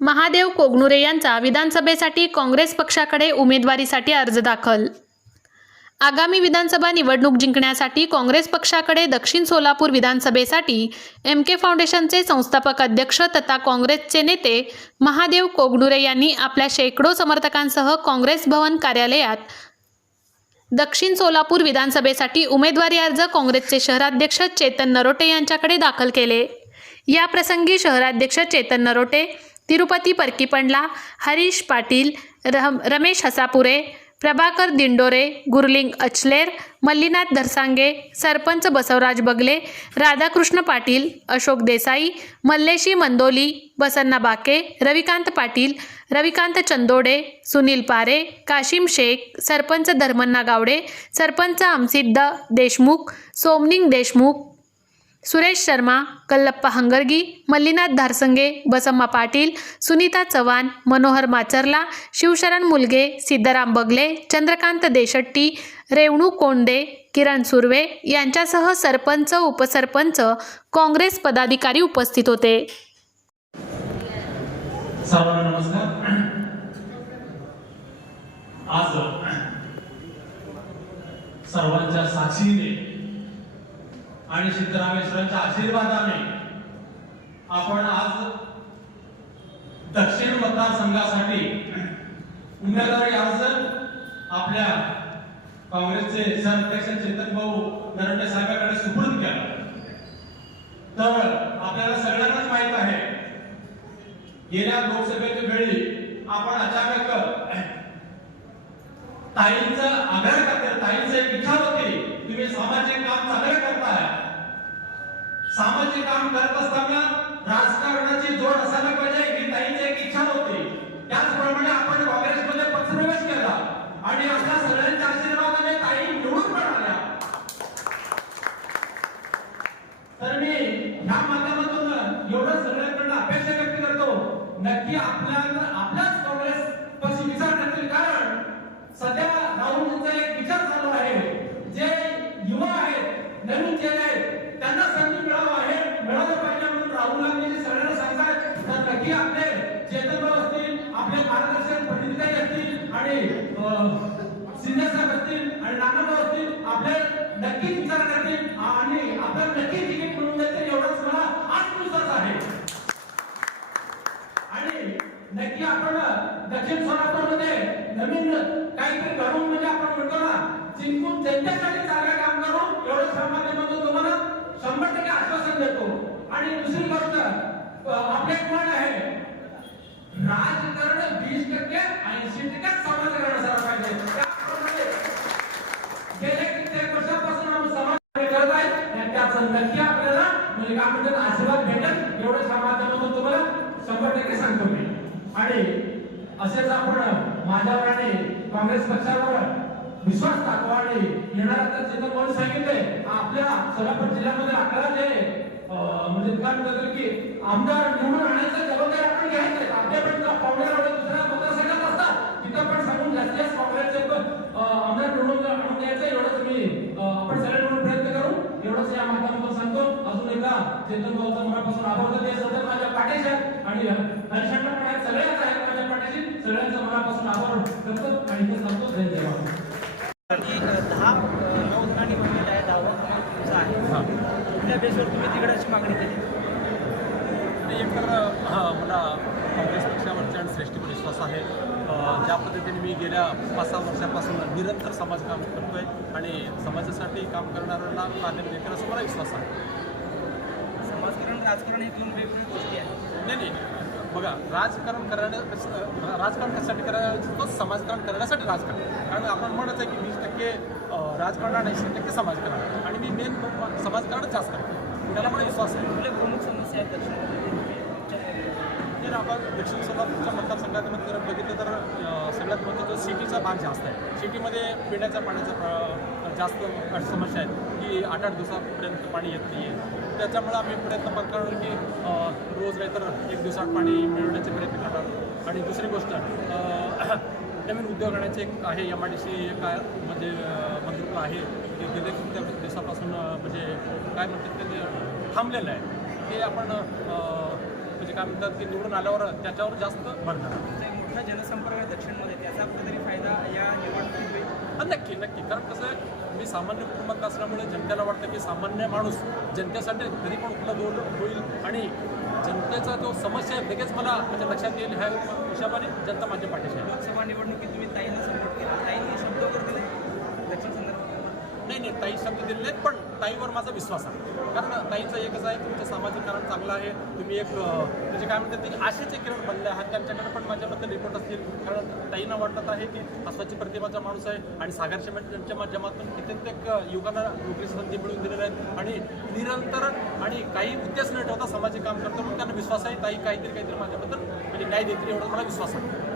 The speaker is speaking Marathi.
महादेव कोगनुरे यांचा विधानसभेसाठी काँग्रेस पक्षाकडे उमेदवारीसाठी अर्ज दाखल. आगामी विधानसभा निवडणूक जिंकण्यासाठी काँग्रेस पक्षाकडे दक्षिण सोलापूर विधानसभेसाठी एम के फाउंडेशनचे संस्थापक अध्यक्ष तथा काँग्रेसचे नेते महादेव कोगनुरे यांनी आपल्या शेकडो समर्थकांसह काँग्रेस भवन कार्यालयात दक्षिण सोलापूर विधानसभेसाठी उमेदवारी अर्ज काँग्रेसचे शहराध्यक्ष चेतन नरोटे यांच्याकडे दाखल केले. या प्रसंगी शहराध्यक्ष चेतन नरोटे तिरुपती परकीपंडला हरीश पाटील रम रमेश हसापुरे प्रभाकर दिंडोरे गुरलिंग अचलेर मल्लीनाथ धरसांगे सरपंच बसवराज बगले राधाकृष्ण पाटील अशोक देसाई मल्लेशी मंदोली बसन्ना बाके रविकांत पाटील रविकांत चंदोडे सुनील पारे काशिम शेख सरपंच धर्मन्ना गावडे सरपंच अमसिद्ध देशमुख सोमनिंग देशमुख सुरेश शर्मा कल्लप्पा हंगरगी मल्लीनाथ धारसंगे बसम्मा पाटील सुनीता चव्हाण मनोहर माचरला शिवशरण मुलगे सिद्धराम बगले चंद्रकांत देशट्टी रेवणू कोंडे किरण सुर्वे यांच्यासह सरपंच उपसरपंच काँग्रेस पदाधिकारी उपस्थित होते. सर्वांच्या साक्षीने आणि सिद्धरामेश्वरांच्या आशीर्वादाने आपण आज दक्षिण मतदारसंघासाठी उमेदवारी अर्ज आपल्या काँग्रेसचे सरअध्यक्ष चेतन भाऊ नरंडे साहेबांकडे सुपूर्द केला. तर आपल्याला सगळ्यांनाच माहीत आहे गेल्या लोकसभेच्या वेळी आपण अचानक ताईंचा आग्रह करते ताईंचं एक इच्छा होती तुम्ही सामाजिक काम चांगलं करताय सामाजिक काम करत असताना राजकारणाची जोड असायला पाहिजे ही ताईंची एक इच्छा होती त्याचप्रमाणे आपण काँग्रेसमध्ये पक्षप्रवेश केला आणि आपल्या सगळ्यांच्या आशीर्वादाने ताई निवडून पण आल्या तर मी ह्या माध्यमातून एवढं सगळ्यांकडनं अपेक्षा व्यक्त करतो नक्की आपल्या आपल्याच काँग्रेस पक्ष विचार करतील कारण सध्या राहुलजींचा एक विचार चालू आहे. जे युवा आहेत नवीन जे आहेत त्यांना संधी मिळावं आहे मिळालं पाहिजे म्हणून राहुल गांधीजी सगळ्यांना सांगतात तर नक्की आपले चेतनभाऊ असतील आपले मार्गदर्शक पंडितताई असतील आणि अं, साहेब असतील आणि नानाभाऊ असतील आपले नक्की दक्षिण सोलापूरमध्ये नवीन काहीतरी घडवून म्हणजे आपण म्हणतो ना जिंकून जनतेसाठी चांगलं काम करू एवढं समाजामधून तुम्हाला शंभर टक्के आश्वासन देतो. आणि दुसरी गोष्ट अ, आपले एक आहे राजकारण वीस टक्के ऐंशी टक्के समाजकारण असायला पाहिजे. त्याप्रमाणे गेल्या कित्येक वर्षापासून आपण समाज करत आहे. आणि त्याचा नक्की आपल्याला म्हणजे काय म्हणतात आशीर्वाद भेटत एवढं समाजामधून तुम्हाला शंभर टक्के सांगतो मी. आणि असेच आपण माझ्यावर काँग्रेस पक्षावर विश्वास दाखवा आणि येणाऱ्या आता जिथं कोणी सांगितले आपल्या सोलापूर जिल्ह्यामध्ये आपल्याला जे म्हणजे काय म्हणतात की आमदार निवडून आणण्याचं जबाबदारी आपण घ्यायचं. आपल्याकडे पाहुण्यावर दुसऱ्या मतदारसंघात असतात. तिथं पण सांगून जास्तीत जास्त काँग्रेसचे आमदार निवडून आणून द्यायचं. एवढंच मी आपण सगळे म्हणून प्रयत्न करू. एवढंच या माध्यमातून सांगतो. अजून एकदा चेतन भाऊचा मनापासून आभार देते ते माझ्या पाठीशी आणि हरिशंकर पण आहेत सगळेच आहेत माझ्या पाठीशी सगळ्यांचा मनापासून आभार करतो आणि ते सांगतो धन्यवाद दहा नऊ जणांनी बनलेलं आहे दहावा तुमचा आहे. कुठल्या बेसवर तुम्ही तिकडे अशी मागणी केली? आणि एकतर हा, मला काँग्रेस पक्षावरच्या आणि श्रेष्ठीवर विश्वास आहे. ज्या पद्धतीने मी गेल्या पाच सहा वर्षापासून निरंतर समाजकाम करतोय आणि समाजासाठी काम करणाऱ्यांना प्राधान्य देतील असा मला विश्वास आहे. समाजकारण राजकारण हे दोन वेगवेगळ्या गोष्टी आहेत. नाही नाही. बघा राजकारण करण्या राजकारण कशासाठी करायचं तो समाजकारण करण्यासाठी राजकारण. कारण आपण म्हणत आहे की वीस टक्के राजकारण आणि ऐंशी टक्के समाजकारण. आणि मी मेन समाजकारणच जास्त करतो त्याला मला विश्वास आहे कुठल्या प्रमुख समस्या आहेत तर आपण दक्षिण सोलापूरच्या मतदारसंघामध्ये जर बघितलं तर सगळ्यात महत्त्वाचं सिटीचा भाग जास्त आहे. सिटीमध्ये पिण्याच्या पाण्याचा जास्त समस्या आहेत. की आठ आठ दिवसापर्यंत पाणी येत नाही आहे त्याच्यामुळं आम्ही प्रयत्न करणार की रोज नाही तर एक दिवसात पाणी मिळवण्याचे प्रयत्न करणार. आणि दुसरी गोष्ट नवीन उद्योग आणण्याचे एक आहे एम आय डी सी काय म्हणजे मंत्रुक आहे. ते गेले कित्येक दिवसापासून म्हणजे काय म्हणतात ते थांबलेलं आहे. ते आपण म्हणजे काय म्हणतात की निवडून आल्यावर त्याच्यावर जास्त भर देणार. मोठा जनसंपर्क आहे दक्षिणमध्ये. त्याचा कुठेतरी फायदा या निवडणुकीत होईल नक्की नक्की. कारण कसं मी सामान्य कुटुंबात असल्यामुळे जनतेला वाटतं की सामान्य माणूस जनतेसाठी कधी पण उपलब्ध होईल- आणि जनतेचा जो समस्या आहे लगेच मला म्हणजे लक्षात येईल ह्या हिशोबाने जनता माझ्या पाठीशी लोकसभा निवडणुकीत तुम्ही ताईंना सपोर्ट केला. ताईंनी शब्द वगैरे दिले? त्याच्या संदर्भात. नाही नाही ताई शब्द दिलेले आहेत, पण ताईवर माझा विश्वास आहे. कारण ताईचं एकच आहे तुमचं सामाजिक कारण चांगलं आहे तुम्ही एक म्हणजे काय म्हणतात ते आशेचे किरण बनले आहात त्यांच्याकडे पण माझ्याबद्दल रिपोर्ट असतील. कारण ताईंना वाटत आहे की हस्वाची प्रतिभाचा माणूस आहे आणि सागर सिमेंटच्या माध्यमातून कित्येक युवकांना नोकरी संधी मिळवून दिलेल्या आहेत. आणि निरंतर आणि काही उद्देश न ठेवता सामाजिक काम करतो म्हणून त्यांना विश्वास आहे. ताई काहीतरी काहीतरी माझ्याबद्दल म्हणजे न्याय देतील एवढा मला विश्वास आहे.